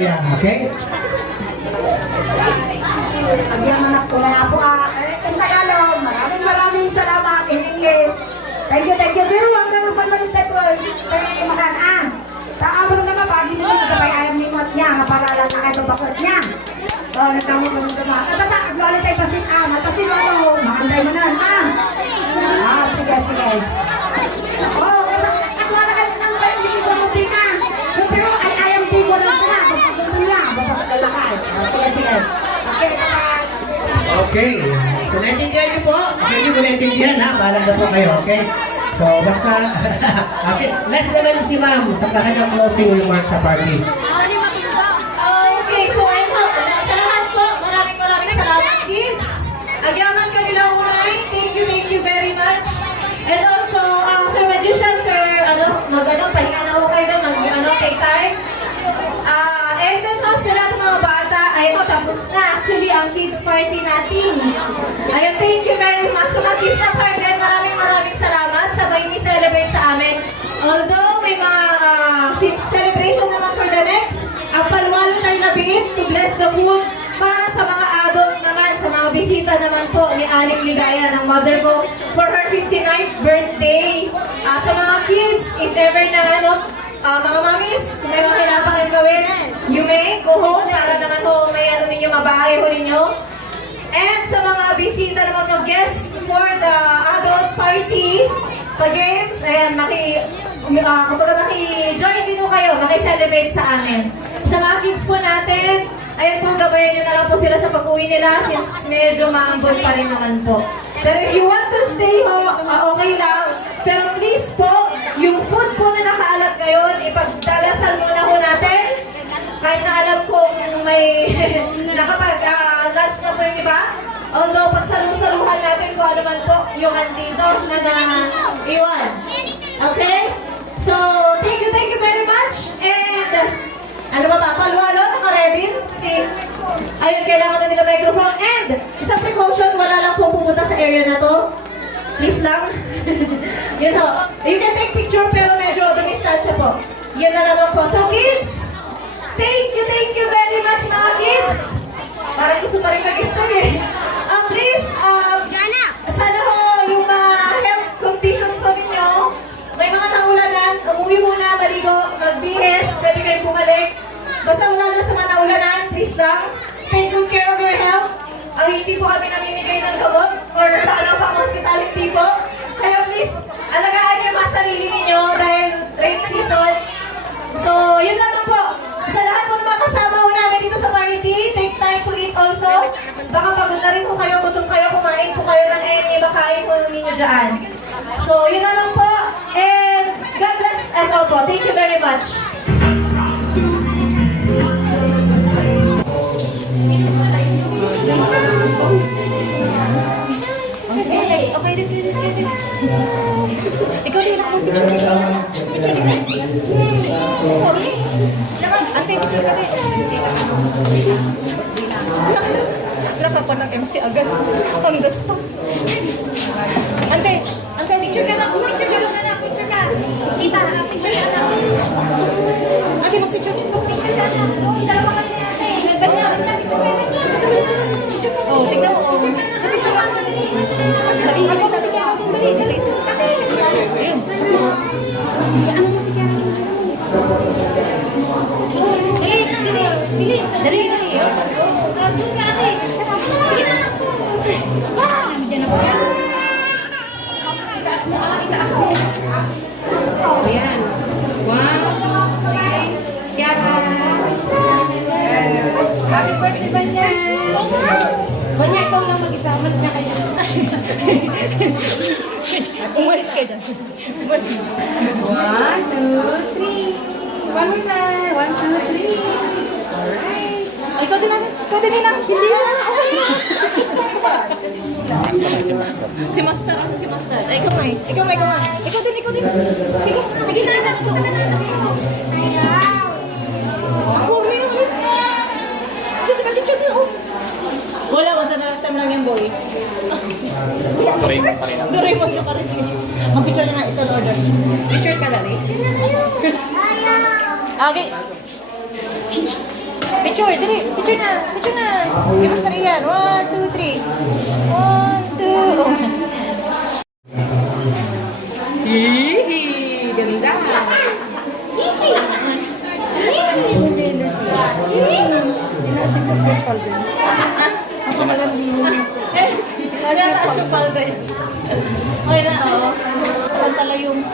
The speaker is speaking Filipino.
Yeah, okay? Ang anak ko na po, in Tagalog, maraming salamat in English. Thank you. Pero ang ganun pa naman tayo, kaya makanaan. Taamon naman, pagi mo, kapay ayam ni mat niya, kapalala na kayo bakot niya. O, nagtamo ko nung dama. Kapata, aglalo tayo pasin, matasin mo ito, makanday mo na, sige. O, aglalo kayo ng kayo, hindi ko mabutingan. Pero ay ayam di ko lang na, kapag niya, bakot kalakay. Sige. Okay, bye. Okay. So, naintindihan niyo po? Hindi ko naintindihan ha. Bahala na po kayo, okay? So, basta, kasi, next naman si ma'am sa kanyang closing remarks sa party. Okay, so sa lahat po, maraming salamat, kids. Agyaman ka nila unay. Thank you very much. And also, Sir Magician, Sir, pahinga na ako kayo doon, take time. And then, sila ng mga bata, tapos na. Actually, ang kids party natin. Ayun, thank you very much. Sa mga kids at heart, maraming salamat sa may celebrate sa amin. Although, may mga celebration naman for the next, ang palwalo tayo nabiit to bless the food para sa mga adult naman, sa mga bisita naman po ni Aling Ligaya ng mother ko for her 59th birthday. Sa mga kids, if ever na mga mamis, kung may mga kailangan pa kayong gawin, you may go home para naman may ninyo, mabahay ninyo. And sa mga bisita naman ng guests for the adult party, pa-games, ayan, kapag maki-join din kayo, maki-celebrate sa amin. Sa mga kids po natin, ayun po, gabayan nyo na lang po sila sa pag-uwi nila since medyo maambol pa rin naman po. Pero if you want to stay okay lang. Pero please po, yung food po na nakaalat ngayon, ipagdalasal muna po natin. Kahit na alam ko kung may nakapag-lunch na po yung iba. Although, pagsalusaluhan natin kung ano man po yung andito na naiwan. Okay? So, thank you very much. And, ano ba ba? Palwalo, naka-ready? Ayun, kailangan na nila microphone. And, isang precaution, wala lang po pumunta sa area na to. Please lang. Yun ho. You can take picture pero medyo dumistansya po. Yun na naman po. So, kids, thank you very much mga kids. Parang gusto pa rin mag-stay eh. Please, sana ho yung health conditions ho ninyo, may mga naulanan, umuwi muna, maligo, magbihis, pwede kayong bumalik. Basta wala na sa mga naulanan, please lang, take good care of your health. Hindi po kami namimigay ng gamot or pang hospitality po. Kaya please, alagaan niyo mga sarili ninyo dahil rainy season. So, yun lang po. Sa lahat po na makasama ho namin dito sa party, take time to eat also. Baka pagod na rin po kayo, gutom kayo, kumain po kayo ng any makain po ninyo dyan. So, yun lang po. And God bless us all po. Thank you very much. Sige guys, okay din. Ikaw din ako picture dito. Picture dito. Okay. Ante, picture ka din. Naka pa ng MC agad. Ang gasto. Ante, picture ka na. Picture ka. Kita, picture ka na. Ante, mag-picture ka. Picture ka na. Dalawa ka na ate. Oh, tignan mo. Sabi ko kasi kaya ako dali. Isa-isa. Ayun. Ano mo si Kiara? Dali. Doon ka ate. Sige na. Diyan ako. Itaas mo. Itaas mo. Ayan. Wow. Kiara. Happy birthday, Banya! Banya, ikaw lang mag-isa. Umalis na kayo. Umalis ka dyan. Umalis na. 1, 2, 3. One more time. 1, 2, 3. Alright. Ikaw din natin. Hindi na. Si Master. Si Master. Ikaw mo. Ikaw din. Sige na. Wala, masa na-time lang yung boy. Doraemon ka pa rin, please. Mag-picture na nga, isang order. Picture ka na rin. Okay. Picture, dali. Picture na. Picture na. Give us na yan. 1, 2, 3. 1, 2. Hihi. Ganda. Nagataas yung palda yun. Okay na, oh. Pantala yung...